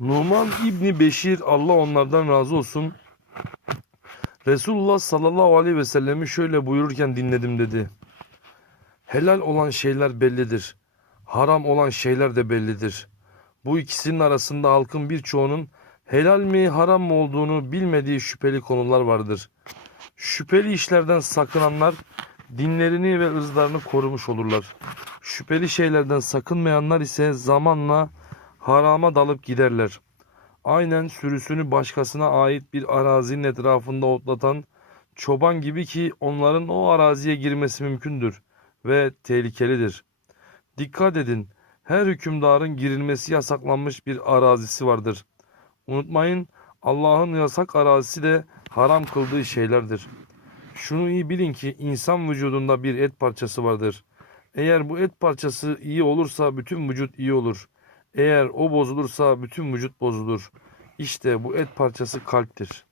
Numan İbni Beşir Allah onlardan razı olsun. Resulullah sallallahu aleyhi ve sellemi şöyle buyururken dinledim dedi. Helal olan şeyler bellidir. Haram olan şeyler de bellidir. Bu ikisinin arasında halkın birçoğunun helal mi haram mı olduğunu bilmediği şüpheli konular vardır. Şüpheli işlerden sakınanlar dinlerini ve ırzlarını korumuş olurlar. Şüpheli şeylerden sakınmayanlar ise zamanla harama dalıp giderler. Aynen sürüsünü başkasına ait bir arazinin etrafında otlatan çoban gibi ki onların o araziye girmesi mümkündür ve tehlikelidir. Dikkat edin, her hükümdarın girilmesi yasaklanmış bir arazisi vardır. Unutmayın, Allah'ın yasak arazisi de haram kıldığı şeylerdir. Şunu iyi bilin ki insan vücudunda bir et parçası vardır. Eğer bu et parçası iyi olursa bütün vücut iyi olur. Eğer o bozulursa bütün vücut bozulur. İşte bu et parçası kalptir.